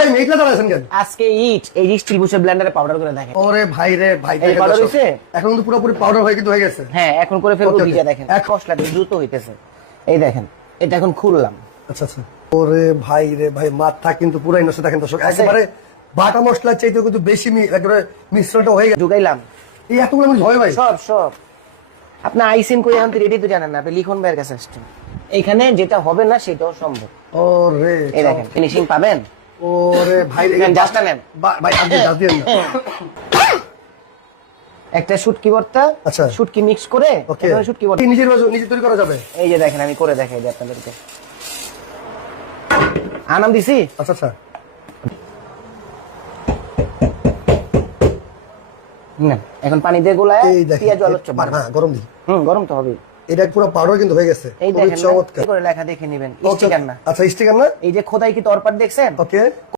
এই মেঘলা দাঁড়াছেন কেন? আজকে ইট এই ডিস্ট্রিবিউশন ব্লেন্ডারে পাউডার করে দেখেন। ওরে ভাই রে ভাই, এই পাউডার হইছে? এখন কিন্তু পুরোপুরি পাউডার হয়ে কিন্তু হয়ে গেছে। হ্যাঁ, এখন করে ফেলবো। Okay, okay. ভিজা দেখেন, এক মশলা দিয়ে দ্রুত হইতেছে। এই দেখেন, এটা এখন খুললাম। আচ্ছা আচ্ছা। ওরে ভাই রে ভাই, মাথা কিন্তু পুরাই নষ্ট। দেখেন দর্শক, একেবারে বাটা মশলার চাইতে কিন্তু বেশি একেবারে মিশ্রণটা হয়ে গেছে। ঢুকাইলাম এই এতগুলো আমি হয় ভাই। সব আপনি আইসিন করে এখন রেডি তো জানেন না, আপনি লিখন ভাইয়ের কাছে আসছেন। এইখানে যেটা হবে না সেটাও সম্ভব। ওরে এই দেখেন, ফিনিশিং পাবেন। ওরে ভাই রে, জাস্টটা নেন ভাই আপনি দাও দিন না। একটা শুটকি ভর্তা, আচ্ছা। শুটকি মিক্স করে ওকে, এখানে শুটকি ভর্তা। নিজের নিজে তৈরি করা যাবে। এই যে দেখেন, আমি করে দেখাই দিই আপনাদেরকে। আনাম দিছি। আচ্ছা আচ্ছা। না, এখন পানি দিয়ে গোলায় এই দেখেন, পেঁয়াজ আলু চপ। হ্যাঁ গরম দিই। গরম তো হবে। এটা পুরো পাউডার কিন্তু হয়ে গেছে। এই খুবই দেখেন, চমৎকার। কি করে লেখা দেখে নেবেন, স্টিকার না। আচ্ছা স্টিকার না। এই যে খোদাই কি তরপাট দেখছেন? ওকে।